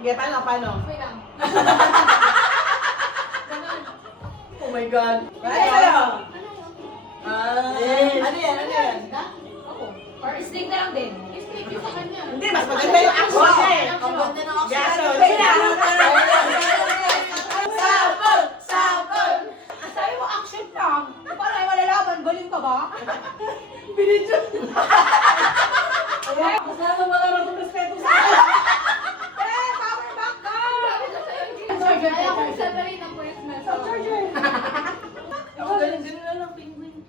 Sige, paano? Wait lang. Ganon. Oh my God. Ano? Ano yan? Ako. Or snake na lang din. Snake yung sa kanya. Hindi, mas maganda yung action niya eh. Ang ganda ng action. Gaso. Sabon! Ang sabi mo action lang. Paano ay malalaman? Galing ka ba? Binidyo. Kasama mga ratong respeto sa Power back ka! Kaya kung separate ang voice na. Charger! Ako, ganun na lang, penguin.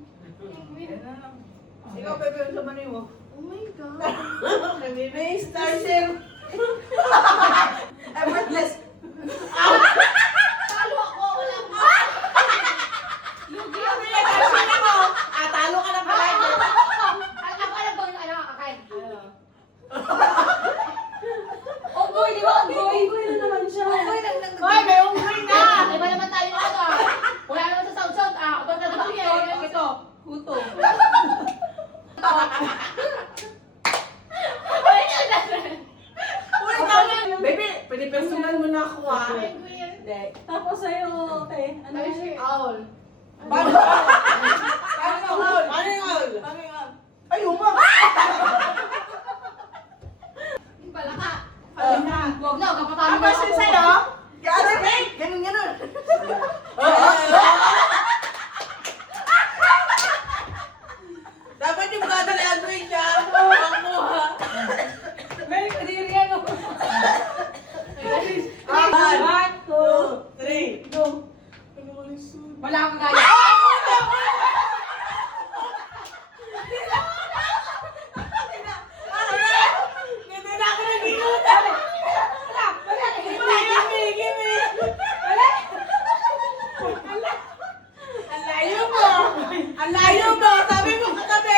Ikaw, Pepe, sa mani mo. Oh my God. May starship. Effortless. Talo ako! Wala mo! Lugi ako! Talo ka na pala. Alam ko ano kakain. Unggoy, di ba? Unggoy! Unggoy na naman siya. Unggoy lang. Hoy, may unggoy na! Iba naman tayo ano. Wala naman sa sound. Abang na naman yan. Ito. Huto. Baby, pinipersonal mo na ako Hindi. Tapos sa'yo, okay. Ano Ano siya? Owl. Paano yun? Ay, umang! Yung pala ka. Ano? Huwag na, kapatalo Tapos yun sa'yo? Kasi, ganun. Dapat yung brother Andre siya. Ako ha. May kadiri yan ako. 1, 2, 3, go. Wala akong gaya. Hindi na ako nag-inutan. Gimme. Ang layo mo. Sabi mo katabi.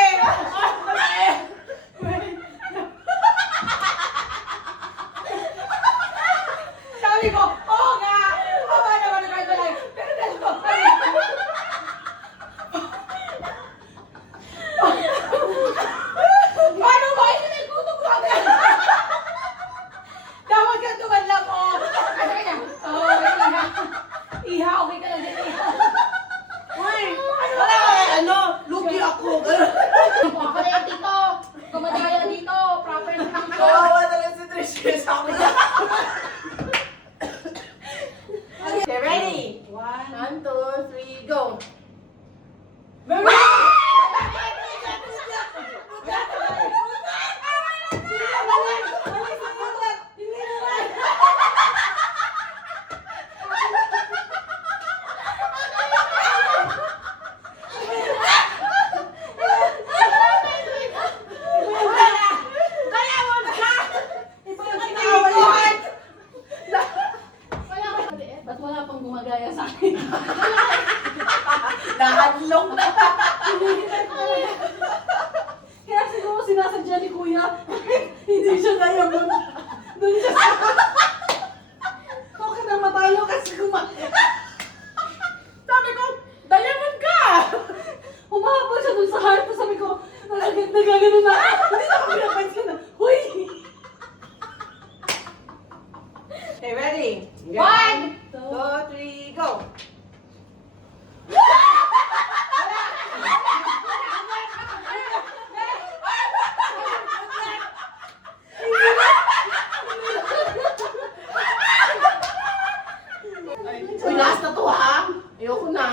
Sabi ko, oo nga. Tama naman ang kanya lang. Pero dahil ko, paano ba? Ito na yung gutom ko agad. Dapat ka tumalak ko. Ano ka niya? Oo, iha. Iha, okay ka lang din, iha. Uy, wala ka ano. Lugi ako. Ako na yung tito. Kumadaya dito. Proper na lang ko. Kawawa na lang si Trish. Sa akin. Okay, ready? 1, 2, 3, go. Ba't wala pang gumagaya sa akin? Nahadlok na. Kaya siguro sinasadya ni Kuya. Hindi siya diamond. Doon siya sa... Okay na matalo kasi kumakain. Sabi ko, diamond ka. Humabol siya doon sa heart. Sabi ko, nagagano na. Hindi na ako pinapansin na. Huy! Okay, ready? 1, 2, 3, go. Uy, last na to ha. Ayoko na.